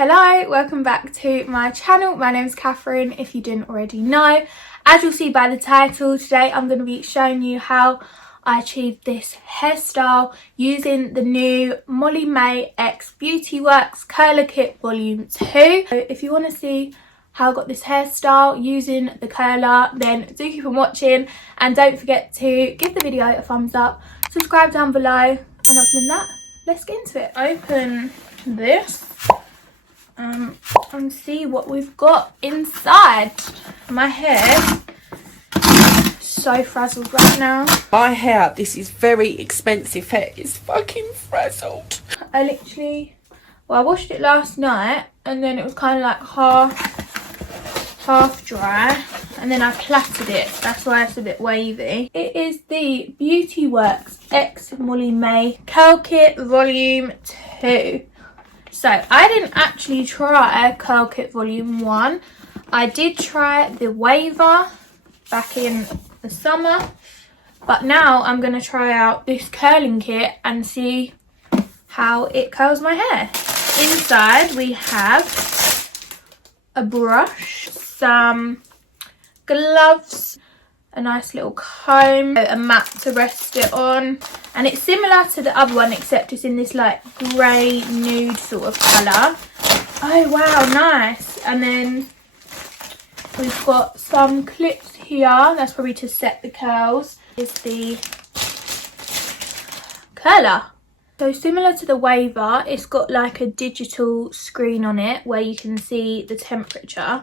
Hello, welcome back to my channel. My name is Catherine, if you didn't already know. As you'll see by the title, today I'm going to be showing you how I achieved this hairstyle using the new Molly-Mae X Beauty Works Curler Kit Volume 2. So if you want to see how I got this hairstyle using the curler, then do keep on watching and don't forget to give the video a thumbs up, subscribe down below, and other than that, let's get into it. Open this and see what we've got inside. My hair so frazzled right now. My hair, this is very expensive hair, is fucking frazzled. I washed it last night and then it was kind of like half dry, and then I plaited it, that's why it's a bit wavy. It is the Beauty Works X Molly-Mae Curl Kit Volume 2. So I didn't actually try Curl Kit Volume 1. I did try the waver back in the summer, but now I'm going to try out this curling kit and see how it curls my hair. Inside we have a brush, some gloves, a nice little comb, a mat to rest it on, and it's similar to the other one except it's in this like grey nude sort of colour. Oh wow, nice. And then we've got some clips here, that's probably to set the curls. Is the curler. So similar to the waver, it's got like a digital screen on it where you can see the temperature.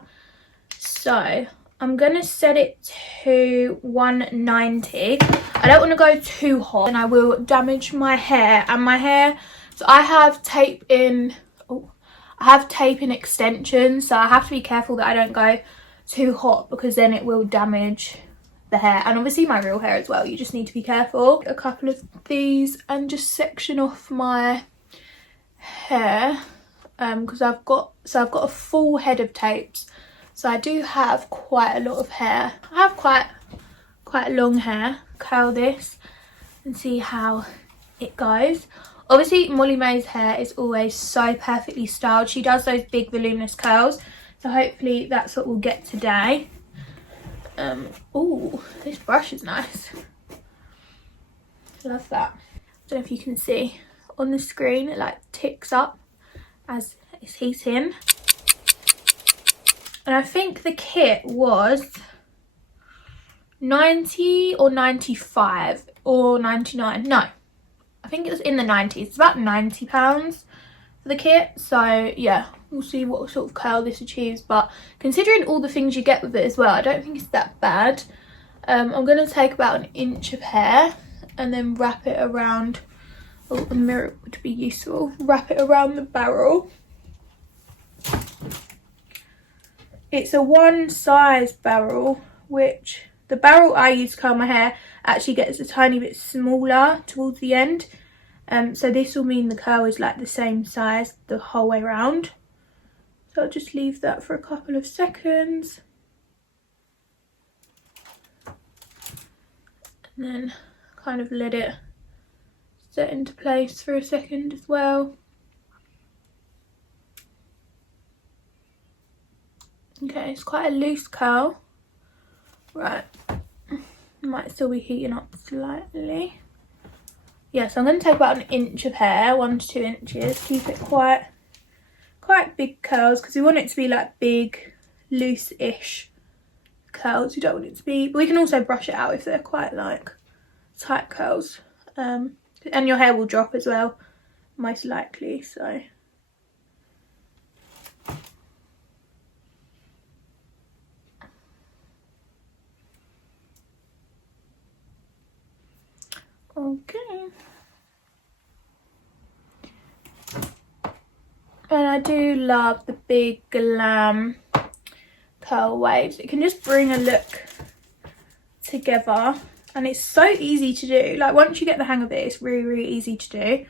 So I'm going to set it to 190. I don't want to go too hot and I will damage my hair. And my hair, so I have tape in extensions, so I have to be careful that I don't go too hot because then it will damage the hair, and obviously my real hair as well. You just need to be careful. A couple of these and just section off my hair because I've got a full head of tapes. So I do have quite a lot of hair. I have quite long hair. Curl this and see how it goes. Obviously Molly-Mae's hair is always so perfectly styled. She does those big voluminous curls. So hopefully that's what we'll get today. Oh, this brush is nice. Love that. Don't know if you can see on the screen, it like ticks up as it's heating. And I think the kit was 90 or 95 or 99. No, I think it was in the 90s. It's about £90 for the kit. So yeah, we'll see what sort of curl this achieves. But considering all the things you get with it as well, I don't think it's that bad. I'm going to take about an inch of hair and then wrap it around. Oh, a mirror would be useful. Wrap it around the barrel. It's a one size barrel, which the barrel I use to curl my hair actually gets a tiny bit smaller towards the end. So this will mean the curl is like the same size the whole way around. So I'll just leave that for a couple of seconds. And then kind of let it set into place for a second as well. Okay, it's quite a loose curl. Right, might still be heating up slightly. Yeah, so I'm going to take about an inch of hair, 1 to 2 inches. Keep it quite big curls because we want it to be like big, loose-ish curls. You don't want it to be, but we can also brush it out if they're quite like tight curls. And your hair will drop as well, most likely, so. Okay. And I do love the big glam curl waves. It can just bring a look together and it's so easy to do. Like once you get the hang of it, it's really easy to do.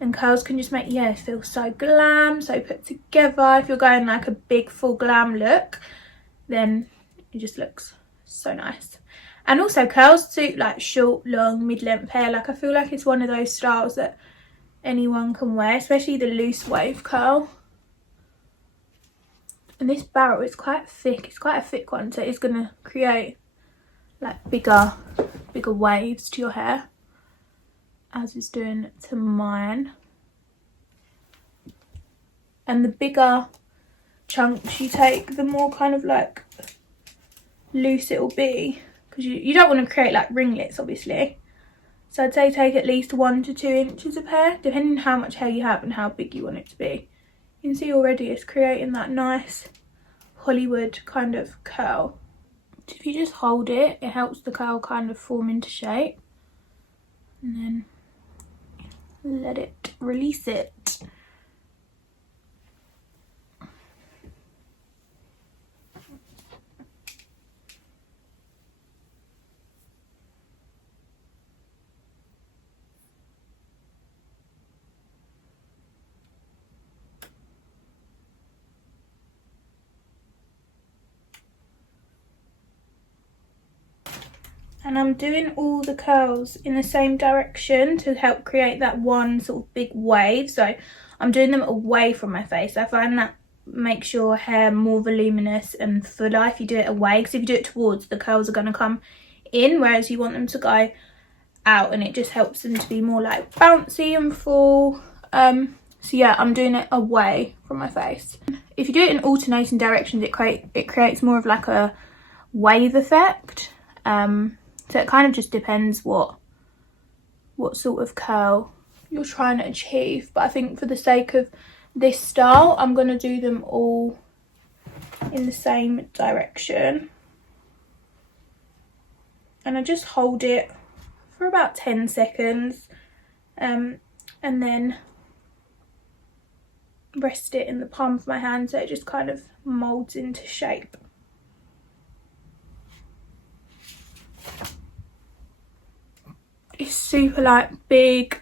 And curls can just make your hair feel so glam, so put together. If you're going like a big full glam look, then it just looks so nice. And also curls suit like short, long, mid-length hair. Like I feel like it's one of those styles that anyone can wear, especially the loose wave curl. And this barrel is quite thick. It's quite a thick one, so it's going to create like bigger waves to your hair, as it's doing to mine. And the bigger chunks you take, the more kind of like loose it will be, because you don't want to create like ringlets, obviously. So I'd say take at least 1 to 2 inches of hair, depending on how much hair you have and how big you want it to be. You can see already it's creating that nice Hollywood kind of curl. So if you just hold it, it helps the curl kind of form into shape. And then let it release it. And I'm doing all the curls in the same direction to help create that one sort of big wave. So I'm doing them away from my face. I find that makes your hair more voluminous and fuller if you do it away, because if you do it towards, the curls are going to come in, whereas you want them to go out, and it just helps them to be more like bouncy and full. So yeah, I'm doing it away from my face. If you do it in alternating directions, it creates more of like a wave effect. So it kind of just depends what sort of curl you're trying to achieve. But I think for the sake of this style, I'm going to do them all in the same direction. And I just hold it for about 10 seconds. And then rest it in the palm of my hand so it just kind of molds into shape. It's super like big,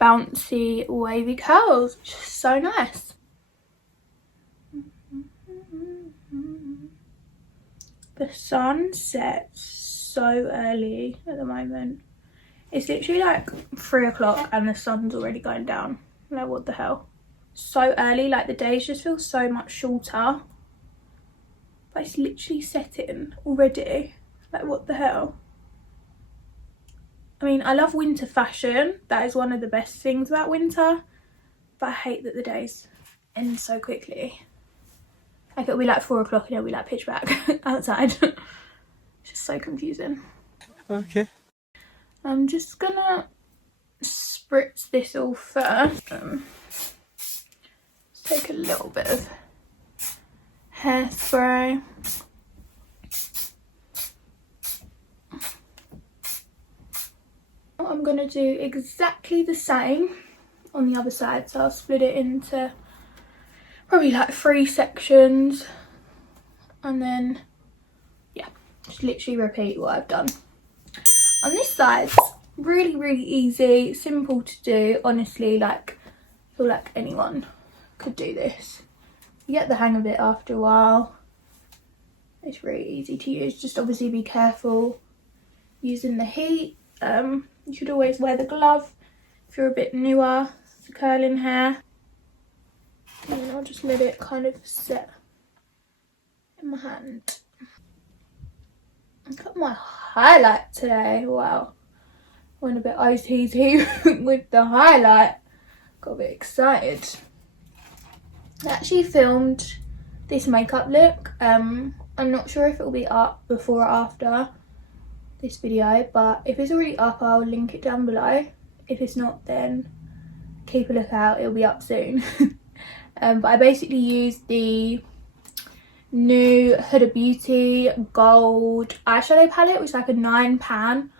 bouncy, wavy curls, which is so nice. The sun sets so early at the moment. It's literally like 3 o'clock and the sun's already going down. Like, what the hell? So early, like the days just feel so much shorter. But it's literally setting already. Like, what the hell? I mean, I love winter fashion. That is one of the best things about winter. But I hate that the days end so quickly. Like, it'll be like 4 o'clock and it'll be like pitch black outside. It's just so confusing. Okay. I'm just gonna spritz this all first. Let's take a little bit of hairspray. I'm going to do exactly the same on the other side, so I'll split it into probably like 3 sections, and then yeah, just literally repeat what I've done. On this side, really easy, simple to do. Honestly, like, I feel like anyone could do this. You get the hang of it after a while. It's really easy to use. Just obviously be careful using the heat. You should always wear the glove if you're a bit newer to curling hair. And then I'll just let it kind of set in my hand. Look at my highlight today. Wow. Went a bit OTT with the highlight. Got a bit excited. I actually filmed this makeup look. I'm not sure if it will be up before or after this video, but if it's already up, I'll link it down below. If it's not, then keep a lookout, it'll be up soon. But I basically used the new Huda Beauty gold eyeshadow palette, which is like a 9-pan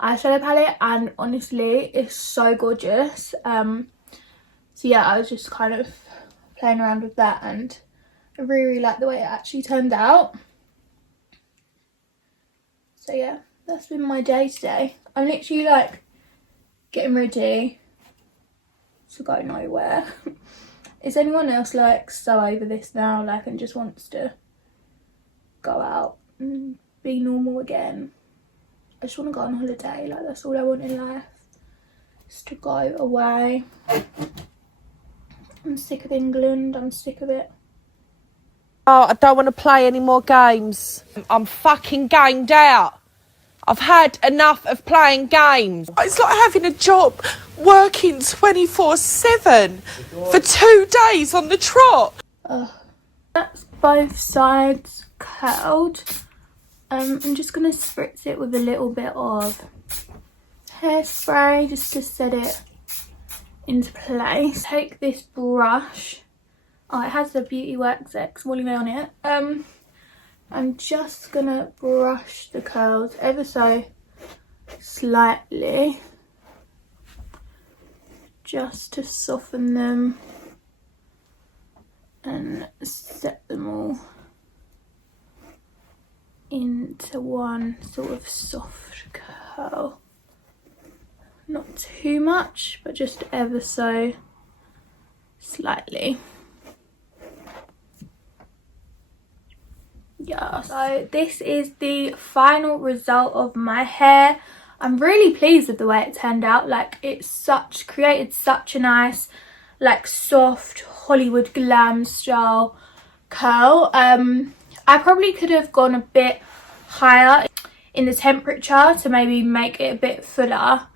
eyeshadow palette, and honestly it's so gorgeous. So yeah, I was just kind of playing around with that, and I really like the way it actually turned out. So yeah, that's been my day today. I'm literally like getting ready to go nowhere. Is anyone else like so over this now, like, and just wants to go out and be normal again? I just want to go on holiday. Like, that's all I want in life, is to go away. I'm sick of England. I'm sick of it. Oh, I don't want to play any more games. I'm fucking gamed out. I've had enough of playing games. It's like having a job working 24/7 for 2 days on the trot. That's both sides curled. I'm just going to spritz it with a little bit of hairspray just to set it into place. Take this brush. Oh, it has the Beauty Works X Molly-Mae on it. I'm just gonna brush the curls ever so slightly, just to soften them and set them all into one sort of soft curl. Not too much, but just ever so slightly. Yeah, so this is the final result of my hair. I'm really pleased with the way it turned out. Like, it's created such a nice, like, soft Hollywood glam style curl. I probably could have gone a bit higher in the temperature to maybe make it a bit fuller,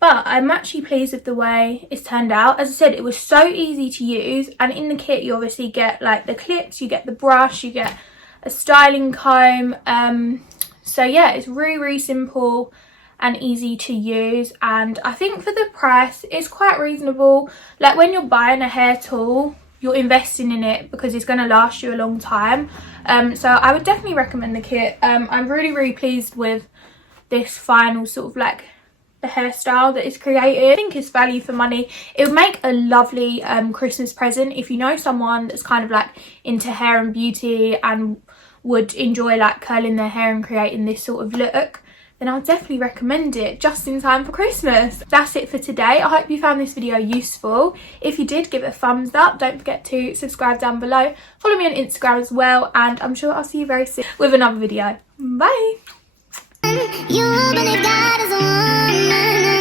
but I'm actually pleased with the way it's turned out. As I said, it was so easy to use, and in the kit you obviously get like the clips, you get the brush, you get a styling comb. So yeah, it's really simple and easy to use, and I think for the price it's quite reasonable. Like, when you're buying a hair tool, you're investing in it because it's going to last you a long time. So I would definitely recommend the kit. I'm really pleased with this final sort of like the hairstyle that is created. I think it's value for money. It would make a lovely Christmas present. If you know someone that's kind of like into hair and beauty and would enjoy like curling their hair and creating this sort of look, then I'll definitely recommend it just in time for Christmas. That's it for today. I hope you found this video useful. If you did, give it a thumbs up. Don't forget to subscribe down below. Follow me on Instagram as well, and I'm sure I'll see you very soon with another video. Bye. You believe God is a woman.